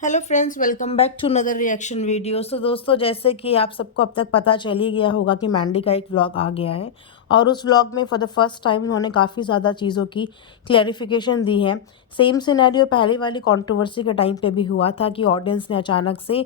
Hello friends, welcome back to another reaction video. So दोस्तों, जैसे कि आप सबको अब तक पता चल ही गया होगा कि मैंडी का एक व्लॉग आ गया है और उस व्लॉग में फॉर द फर्स्ट टाइम उन्होंने काफ़ी ज़्यादा चीज़ों की क्लैरिफिकेशन दी है। सेम सिनेरियो पहले वाली कंट्रोवर्सी के टाइम पे भी हुआ था कि ऑडियंस ने अचानक से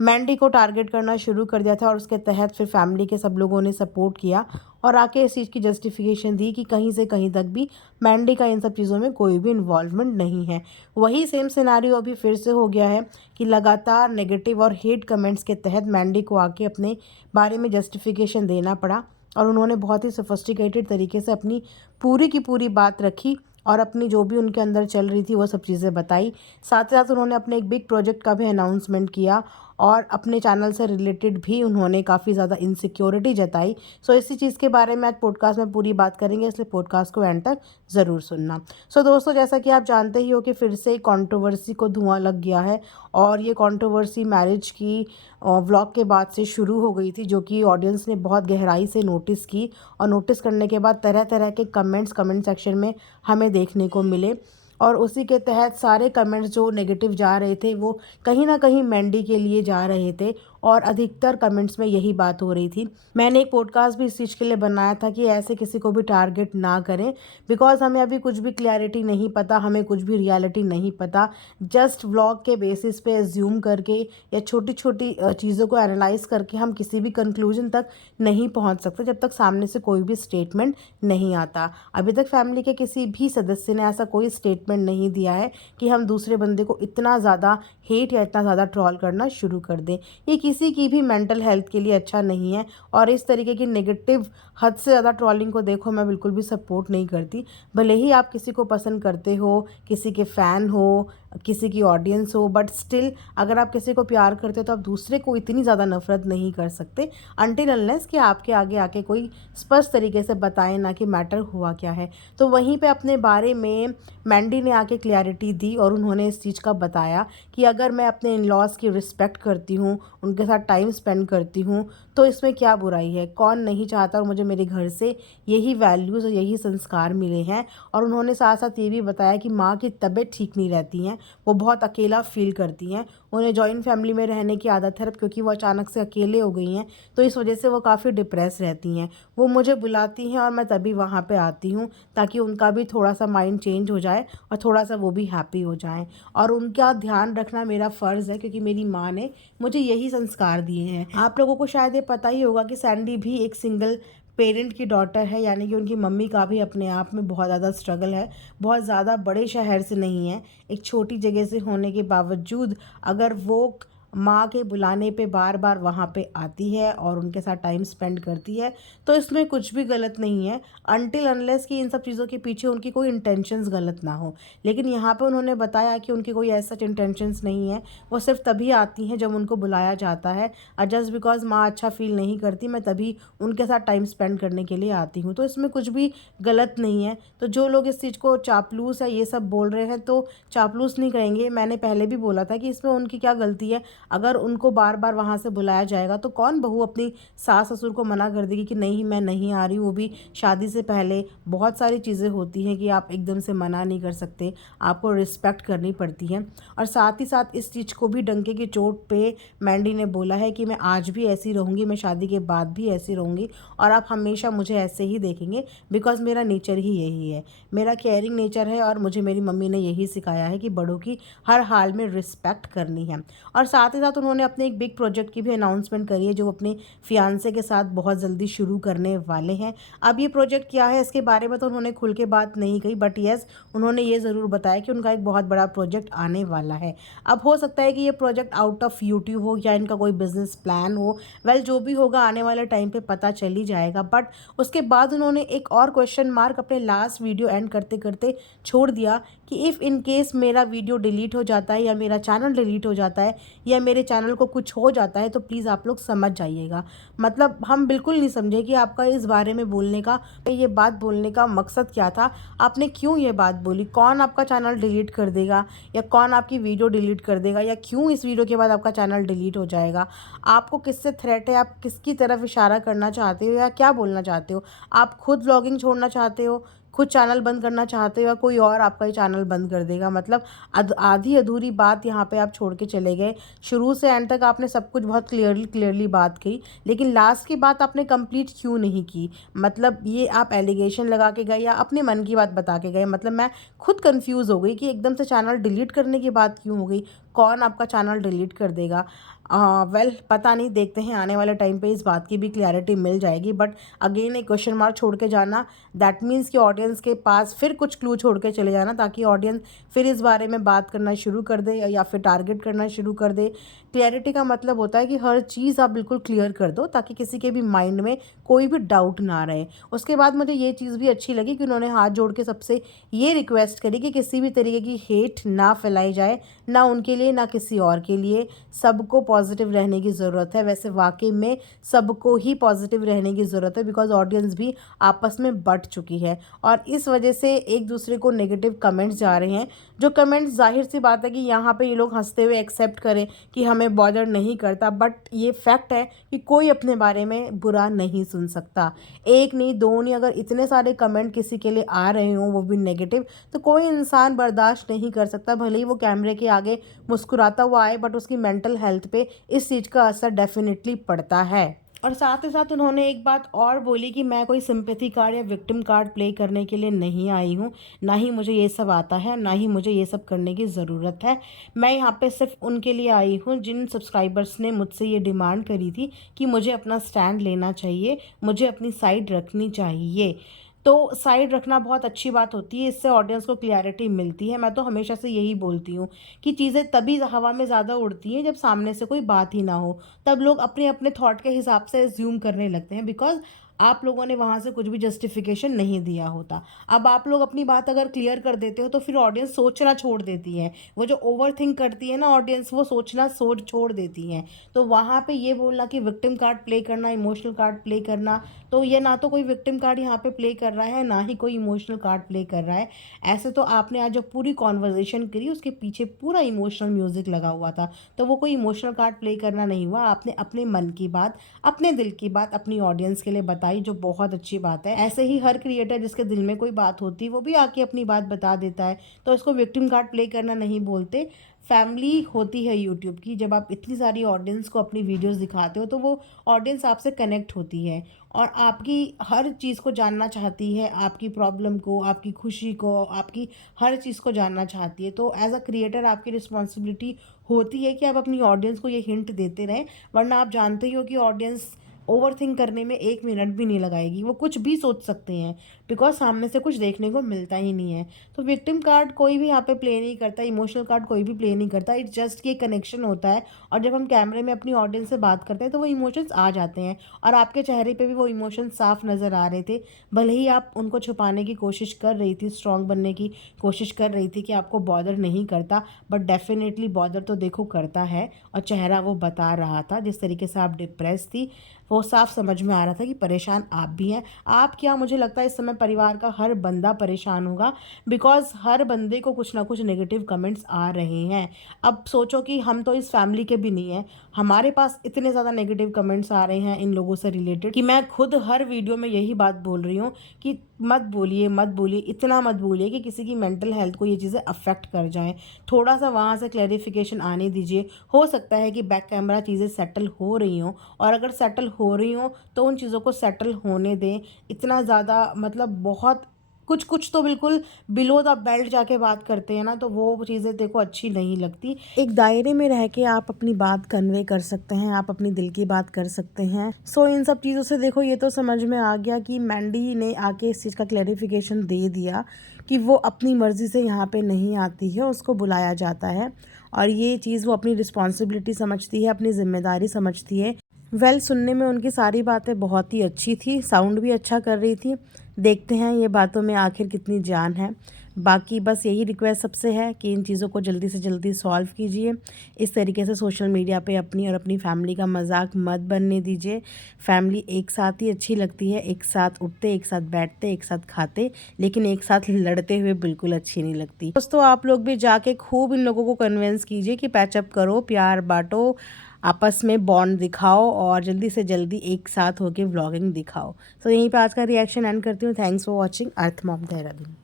मैंडी को टारगेट करना शुरू कर दिया था और उसके तहत फिर फैमिली के सब लोगों ने सपोर्ट किया और आके इस चीज़ की जस्टिफिकेशन दी कि कहीं से कहीं तक भी मैंडी का इन सब चीज़ों में कोई भी इन्वॉल्वमेंट नहीं है। वही सेम सिनेरियो अभी फिर से हो गया है कि लगातार नेगेटिव और हेट कमेंट्स के तहत मैंडी को आके अपने बारे में जस्टिफिकेशन देना पड़ा और उन्होंने बहुत ही सोफिस्टिकेटेड तरीके से अपनी पूरी की पूरी बात रखी और अपनी जो भी उनके अंदर चल रही थी वो सब चीज़ें बताई। साथ ही साथ उन्होंने अपने एक बिग प्रोजेक्ट का भी अनाउंसमेंट किया और अपने चैनल से रिलेटेड भी उन्होंने काफ़ी ज़्यादा इनसिक्योरिटी जताई। सो इसी चीज़ के बारे में आज पॉडकास्ट में पूरी बात करेंगे, इसलिए पॉडकास्ट को एंड तक ज़रूर सुनना। सो दोस्तों, जैसा कि आप जानते ही हो कि फिर से कंट्रोवर्सी को धुआं लग गया है और ये कंट्रोवर्सी मैरिज की व्लॉग के बाद से शुरू हो गई थी, जो कि ऑडियंस ने बहुत गहराई से नोटिस की और नोटिस करने के बाद तरह तरह के कमेंट सेक्शन में हमें देखने को मिले और उसी के तहत सारे कमेंट्स जो नेगेटिव जा रहे थे वो कहीं ना कहीं मैंडी के लिए जा रहे थे और अधिकतर कमेंट्स में यही बात हो रही थी। मैंने एक पॉडकास्ट भी इस चीज़ के लिए बनाया था कि ऐसे किसी को भी टारगेट ना करें, बिकॉज हमें अभी कुछ भी क्लैरिटी नहीं पता, हमें कुछ भी रियलिटी नहीं पता। जस्ट व्लॉग के बेसिस पे एज्यूम करके या छोटी छोटी चीज़ों को एनालाइज करके हम किसी भी कंक्लूजन तक नहीं पहुंच सकते जब तक सामने से कोई भी स्टेटमेंट नहीं आता। अभी तक फैमिली के किसी भी सदस्य ने ऐसा कोई स्टेटमेंट नहीं दिया है कि हम दूसरे बंदे को इतना ज़्यादा हेट या इतना ज़्यादा ट्रॉल करना शुरू कर दें। ये किसी की भी मेंटल हेल्थ के लिए अच्छा नहीं है और इस तरीके की नेगेटिव हद से ज़्यादा ट्रॉलिंग को देखो मैं बिल्कुल भी सपोर्ट नहीं करती। भले ही आप किसी को पसंद करते हो, किसी के फ़ैन हो, किसी की ऑडियंस हो, बट स्टिल अगर आप किसी को प्यार करते हो तो आप दूसरे को इतनी ज़्यादा नफरत नहीं कर सकते अनटिल अनलेस कि आपके आगे आके कोई स्पष्ट तरीके से बताएं ना कि मैटर हुआ क्या है। तो वहीं पे अपने बारे में मैंडी ने आके क्लैरिटी दी और उन्होंने इस चीज़ का बताया कि अगर मैं अपने इन लॉज की रिस्पेक्ट करती हूँ, उनके साथ टाइम स्पेंड करती हूँ, तो इसमें क्या बुराई है। कौन नहीं चाहता, और मुझे मेरे घर से यही वैल्यूज़ और यही संस्कार मिले हैं। और उन्होंने साथ साथ ये भी बताया कि माँ की तबीयत ठीक नहीं रहती हैं, वो बहुत अकेला फील करती हैं, उन्हें जॉइंट फैमिली में रहने की आदत है क्योंकि वो अचानक से अकेले हो गई हैं, तो इस वजह से वो काफ़ी डिप्रेस रहती हैं। वो मुझे बुलाती हैं और मैं तभी वहाँ पे आती हूँ ताकि उनका भी थोड़ा सा माइंड चेंज हो जाए और थोड़ा सा वो भी हैप्पी हो जाएं। और उनका ध्यान रखना मेरा फ़र्ज़ है क्योंकि मेरी माँ ने मुझे यही संस्कार दिए हैं। आप लोगों को शायद ये पता ही होगा कि सैंडी भी एक सिंगल पेरेंट की डॉटर है, यानी कि उनकी मम्मी का भी अपने आप में बहुत ज़्यादा स्ट्रगल है। बहुत ज़्यादा बड़े शहर से नहीं है, एक छोटी जगह से होने के बावजूद अगर वो माँ के बुलाने पे बार बार वहाँ पे आती है और उनके साथ टाइम स्पेंड करती है, तो इसमें कुछ भी गलत नहीं है अनटिल अनलेस कि इन सब चीज़ों के पीछे उनकी कोई इंटेंशंस गलत ना हो। लेकिन यहाँ पे उन्होंने बताया कि उनकी कोई ऐसा इंटेंशंस नहीं है, वो सिर्फ तभी आती हैं जब उनको बुलाया जाता है और जस्ट बिकॉज माँ अच्छा फील नहीं करती मैं तभी उनके साथ टाइम स्पेंड करने के लिए आती हूँ। तो इसमें कुछ भी गलत नहीं है। तो जो लोग इस चीज़ को चापलूस है ये सब बोल रहे हैं, तो चापलूस नहीं कहेंगे। मैंने पहले भी बोला था कि इसमें उनकी क्या गलती है। अगर उनको बार बार वहाँ से बुलाया जाएगा तो कौन बहू अपनी सास ससुर को मना कर देगी कि नहीं मैं नहीं आ रही। वो भी शादी से पहले बहुत सारी चीज़ें होती हैं कि आप एकदम से मना नहीं कर सकते, आपको रिस्पेक्ट करनी पड़ती है। और साथ ही साथ इस चीज़ को भी डंके की चोट पे मैंडी ने बोला है कि मैं आज भी ऐसी रहूँगी, मैं शादी के बाद भी ऐसी रहूँगी और आप हमेशा मुझे ऐसे ही देखेंगे बिकॉज मेरा नेचर ही यही है, मेरा केयरिंग नेचर है और मुझे मेरी मम्मी ने यही सिखाया है कि बड़ों की हर हाल में रिस्पेक्ट करनी है। और साथ ही साथ उन्होंने अपने एक बिग प्रोजेक्ट की भी अनाउंसमेंट करी है जो अपने फियांसे के साथ बहुत जल्दी शुरू करने वाले हैं। अब ये प्रोजेक्ट क्या है इसके बारे में तो उन्होंने खुल के बात नहीं कही, बट येस उन्होंने ये ज़रूर बताया कि उनका एक बहुत बड़ा प्रोजेक्ट आने वाला है। अब हो सकता है कि ये प्रोजेक्ट आउट ऑफ यूट्यूब हो या इनका कोई बिजनेस प्लान हो, वेल जो भी होगा आने वाले टाइम पे पता चल ही जाएगा। बट उसके बाद उन्होंने एक और क्वेश्चन मार्क अपने लास्ट वीडियो एंड करते करते छोड़ दिया कि इफ़ इन केस मेरा वीडियो डिलीट हो जाता है या मेरा चैनल डिलीट हो जाता है या मेरे चैनल को कुछ हो जाता है तो प्लीज़ आप लोग समझ जाइएगा। मतलब हम बिल्कुल नहीं समझे कि आपका इस बारे में बोलने का, ये बात बोलने का मकसद क्या था, आपने क्यों ये बात बोली, कौन आपका चैनल डिलीट कर देगा या कौन आपकी वीडियो डिलीट कर देगा या क्यों इस वीडियो के बाद आपका चैनल डिलीट हो जाएगा। आपको किससे थ्रेट है, आप किसकी तरफ इशारा करना चाहते हो या क्या बोलना चाहते हो। आप खुद व्लॉगिंग छोड़ना चाहते हो, खुद चैनल बंद करना चाहते हो या कोई और आपका ही चैनल बंद कर देगा। मतलब आधी अधूरी बात यहाँ पे आप छोड़ के चले गए। शुरू से एंड तक आपने सब कुछ बहुत क्लियरली बात कही, लेकिन लास्ट की बात आपने कंप्लीट क्यों नहीं की? मतलब ये आप एलिगेशन लगा के गए या अपने मन की बात बता के गए? मतलब मैं खुद कंफ्यूज हो गई कि एकदम से चैनल डिलीट करने की बात क्यों हो गई? कौन आपका चैनल डिलीट कर देगा? वेल पता नहीं, देखते हैं आने वाले टाइम पे इस बात की भी क्लैरिटी मिल जाएगी। बट अगेन एक क्वेश्चन मार्क छोड़ के जाना, दैट मीन्स कि ऑडियंस के पास फिर कुछ क्लू छोड़ के चले जाना, ताकि ऑडियंस फिर इस बारे में बात करना शुरू कर दे या फिर टारगेट करना शुरू कर दे। क्लैरिटी का मतलब होता है कि हर चीज़ आप बिल्कुल क्लियर कर दो, ताकि किसी के भी माइंड में कोई भी डाउट ना रहे। उसके बाद मुझे ये चीज़ भी अच्छी लगी कि उन्होंने हाथ जोड़ के सबसे ये रिक्वेस्ट करी कि किसी भी तरीके की हेट ना फैलाई जाए, ना उनके लिए ना किसी और के लिए। सबको पॉजिटिव रहने की ज़रूरत है। वैसे वाकई में सबको ही पॉजिटिव रहने की ज़रूरत है, बिकॉज ऑडियंस भी आपस में बँट चुकी है और इस वजह से एक दूसरे को नेगेटिव कमेंट्स जा रहे हैं। जो कमेंट्स ज़ाहिर सी बात है कि यहाँ पे ये लोग हंसते हुए एक्सेप्ट करें कि हमें बॉदर नहीं करता, बट ये फैक्ट है कि कोई अपने बारे में बुरा नहीं सुन सकता। एक नहीं दो नहीं, अगर इतने सारे कमेंट किसी के लिए आ रहे हों वो भी नेगेटिव, तो कोई इंसान बर्दाश्त नहीं कर सकता। भले ही वो कैमरे के आगे मुस्कुराता हुआ आए, बट उसकी मेंटल हेल्थ पे इस चीज़ का असर डेफिनेटली पड़ता है। और साथ ही साथ उन्होंने एक बात और बोली कि मैं कोई सिंपैथी कार्ड या विक्टिम कार्ड प्ले करने के लिए नहीं आई हूँ, ना ही मुझे ये सब आता है, ना ही मुझे ये सब करने की ज़रूरत है। मैं यहाँ पे सिर्फ उनके लिए आई हूँ जिन सब्सक्राइबर्स ने मुझसे ये डिमांड करी थी कि मुझे अपना स्टैंड लेना चाहिए, मुझे अपनी साइड रखनी चाहिए। तो साइड रखना बहुत अच्छी बात होती है, इससे ऑडियंस को क्लैरिटी मिलती है। मैं तो हमेशा से यही बोलती हूँ कि चीज़ें तभी हवा में ज़्यादा उड़ती हैं जब सामने से कोई बात ही ना हो। तब लोग अपने अपने थॉट के हिसाब से एज्यूम करने लगते हैं, बिकॉज आप लोगों ने वहाँ से कुछ भी जस्टिफिकेशन नहीं दिया होता। अब आप लोग अपनी बात अगर क्लियर कर देते हो तो फिर ऑडियंस सोचना छोड़ देती है। वो जो ओवर थिंक करती है ना ऑडियंस, वो सोचना छोड़ देती है। तो वहाँ पे ये बोलना कि विक्टिम कार्ड प्ले करना, इमोशनल कार्ड प्ले करना, तो ये ना तो कोई विक्टिम कार्ड यहाँ पे प्ले कर रहा है, ना ही कोई इमोशनल कार्ड प्ले कर रहा है। ऐसे तो आपने आज जो पूरी कॉन्वर्जेशन करी उसके पीछे पूरा इमोशनल म्यूजिक लगा हुआ था, तो वो कोई इमोशनल कार्ड प्ले करना नहीं हुआ। आपने अपने मन की बात, अपने दिल की बात अपनी ऑडियंस के लिए बताई, जो बहुत अच्छी बात है। ऐसे ही हर क्रिएटर जिसके दिल में कोई बात होती है वो भी आके अपनी बात बता देता है, तो इसको विक्टिम कार्ड प्ले करना नहीं बोलते। फैमिली होती है यूट्यूब की, जब आप इतनी सारी ऑडियंस को अपनी वीडियोस दिखाते हो तो वो ऑडियंस आपसे कनेक्ट होती है और आपकी हर चीज़ को जानना चाहती है, आपकी प्रॉब्लम को, आपकी खुशी को, आपकी हर चीज़ को जानना चाहती है। तो एज अ क्रिएटर आपकी रिस्पॉन्सिबिलिटी होती है कि आप अपनी ऑडियंस को ये हिंट देते रहें, वरना आप जानते ही हो कि ऑडियंस ओवरथिंक करने में 1 मिनट भी नहीं लगाएगी। वो कुछ भी सोच सकते हैं, बिकॉज़ सामने से कुछ देखने को मिलता ही नहीं है। तो विक्टिम कार्ड कोई भी यहाँ पे प्ले नहीं करता, इमोशनल कार्ड कोई भी प्ले नहीं करता। इट्स जस्ट कि एक कनेक्शन होता है और जब हम कैमरे में अपनी ऑडियंस से बात करते हैं तो वो इमोशंस आ जाते हैं और आपके चेहरे पे भी वो इमोशंस साफ नज़र आ रहे थे। भले ही आप उनको छुपाने की कोशिश कर रही थी, स्ट्रॉन्ग बनने की कोशिश कर रही थी कि आपको बॉदर नहीं करता, बट डेफ़िनेटली बॉदर तो देखो करता है और चेहरा वो बता रहा था। जिस तरीके से आप डिप्रेस थी, वो साफ समझ में आ रहा था कि परेशान आप भी हैं। आप क्या, मुझे लगता है इस समय परिवार का हर बंदा परेशान होगा, बिकॉज़ हर बंदे को कुछ ना कुछ नेगेटिव कमेंट्स आ रहे हैं। अब सोचो कि हम तो इस फैमिली के भी नहीं हैं, हमारे पास इतने ज़्यादा नेगेटिव कमेंट्स आ रहे हैं इन लोगों से रिलेटेड कि मैं खुद हर वीडियो में यही बात बोल रही हूँ कि मत बोलिए, मत बोलिए, इतना मत बोलिए कि किसी की मेंटल हेल्थ को ये चीज़ें अफ़ेक्ट कर जाएँ। थोड़ा-सा वहाँ से क्लैरिफ़िकेशन आने दीजिए। हो सकता है कि बैक कैमरा चीज़ें सेटल हो रही हों, और अगर सेटल हो रही हों तो उन चीज़ों को सेटल होने दें। इतना ज़्यादा मतलब बहुत कुछ कुछ तो बिल्कुल बिलो द बेल्ट जाके बात करते हैं ना, तो वो चीज़ें देखो अच्छी नहीं लगती। एक दायरे में रह के आप अपनी बात कन्वे कर सकते हैं, आप अपनी दिल की बात कर सकते हैं। सो इन सब चीज़ों से देखो ये तो समझ में आ गया कि मैंडी ने आके इस चीज़ का क्लैरिफिकेशन दे दिया कि वो अपनी मर्ज़ी से यहाँ पे नहीं आती है, उसको बुलाया जाता है और ये चीज़ वो अपनी रिस्पॉन्सिबिलिटी समझती है, अपनी ज़िम्मेदारी समझती है। सुनने में उनकी सारी बातें बहुत ही अच्छी थी, साउंड भी अच्छा कर रही थी। देखते हैं ये बातों में आखिर कितनी जान है। बाकी बस यही रिक्वेस्ट सबसे है कि इन चीज़ों को जल्दी से जल्दी सॉल्व कीजिए। इस तरीके से सोशल मीडिया पे अपनी और अपनी फैमिली का मजाक मत बनने दीजिए। फैमिली एक साथ ही अच्छी लगती है, एक साथ उठते, एक साथ बैठते, एक साथ खाते, लेकिन एक साथ लड़ते हुए बिल्कुल अच्छी नहीं लगती। दोस्तों आप लोग भी जाके खूब इन लोगों को कन्विंस कीजिए कि पैचअप करो, प्यार बांटो, आपस में बॉन्ड दिखाओ और जल्दी से जल्दी एक साथ होके व्लॉगिंग दिखाओ। तो यहीं पे आज का रिएक्शन एंड करती हूँ। Thanks for watching earth mom Dehradun.